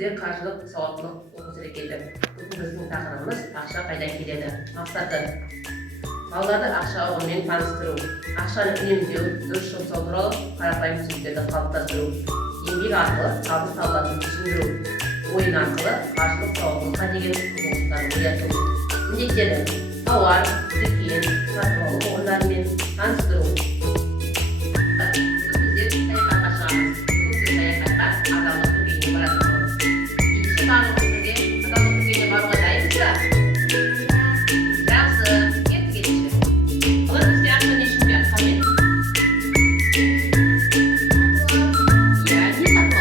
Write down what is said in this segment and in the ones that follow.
бізде қаржылық сауаттылық оқу келді. Бүгін біздің тақырыбымыз ақша қайдан келеді. Мақсаты балаларды ақша ұғымымен таныстыру, ақшаны үнемдеу, дұрыс жұмсау туралы қарапайым түсініктерді қалыптастыру, еңбек арқылы табыс табылатынын түсіндіру, ойын арқылы қаржылық сауаттылыққа деген құндылықтарды ояту, міндеттері тауар, дүкен, сатып алу орындарымен таныстыру. Біздер саяхатқа шығамыз. Бүгінгі саяхатқа адалдық дүкеніне баратын боламыз. Екінші барлық күнге адалдық дүкеніне баруға дайынсыз ба? Жақсы, ерте кетші. Олар бізге ақша не үшін берді? Қамен? Иә, не сатып алу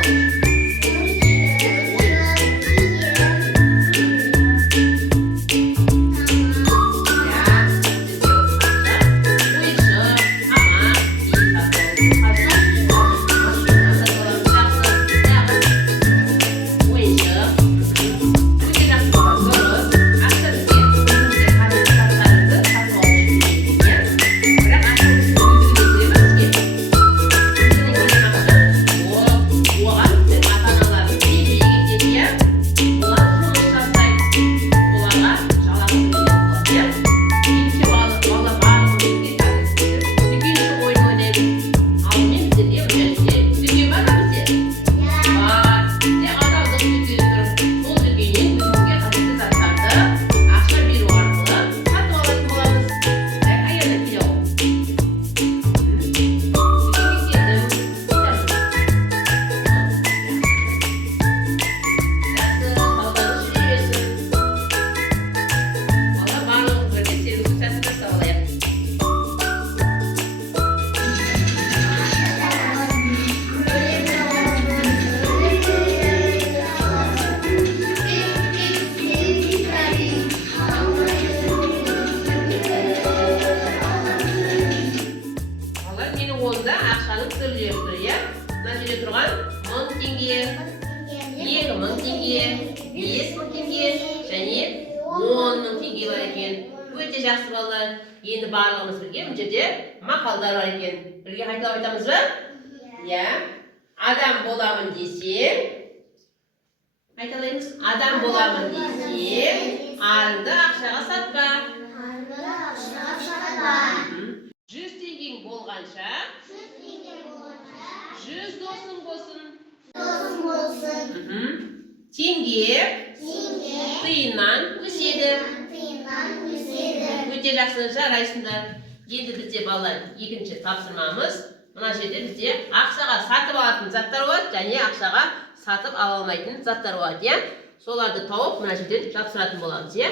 ақшаның түрлері тұр, иә? Мына жерде тұрған 1000 теңге, 2000 теңге, 5000 теңге және 10.000 теңге бар екен. Өте жақсы балалар. Енді барлығымыз бірге бұл жерде мақалдар бар екен. Бірге қайталап айтамыз ба? Иә. Адам боламын десең, айталаймыз. Адам боламын десең, арыңды ақшаға сатпа. 100 теңгең болғанша 100 досың болсын. Теңге тиыннан өседі. Өте жақсы, жарайсыңдар. Енді бізде балалар екінші тапсырмамыз. Мына жерде бізде ақшаға сатып алатын заттар болады және ақшаға сатып ала алмайтын заттар болады, иә? Соларды тауып мына жерден жапсыратын боламыз, иә?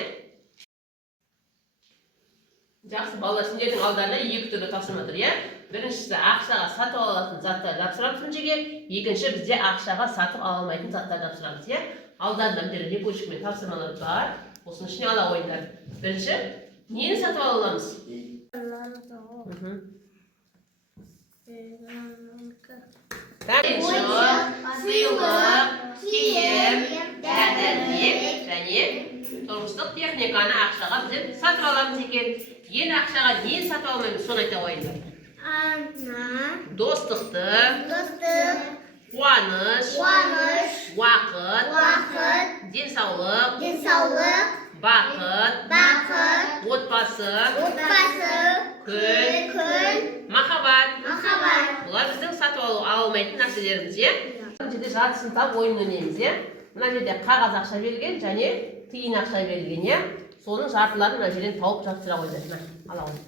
Жақсы, балалар, сендердің алдарында екі түрлі тапсырма тұр, иә? Біріншісі ақшаға сатып алатын заттар жапсырамыз мына екінші бізде ақшаға сатып ала алмайтын заттар жапсырамыз, иә? Алдарында мына лепешкамен тапсырмалар бар. Осының ішіне ала ойындар. Бірінші, нені сатып ала аламыз? Сыйлық, киім, дәрі-дәрмек және тұрмыстық техниканы ақшаға біздер сатып аламыз екен. Енді ақшаға нені сатып алмаймыз, соны айта қойыңдар. Достықты, қуаныш, уақыт, денсаулық, бақыт, отбасы, күн, махаббат. Бұлар біздің сатып ала алмайтын нәрселеріміз, иә? Мына жерде жартысын тап ойын ойнаймыз, иә? Мына жерде қағаз ақша берілген және тиын ақша берілген, иә? Соның жартыларын мына жерден тауып жапсыра қойды. Ала қойды.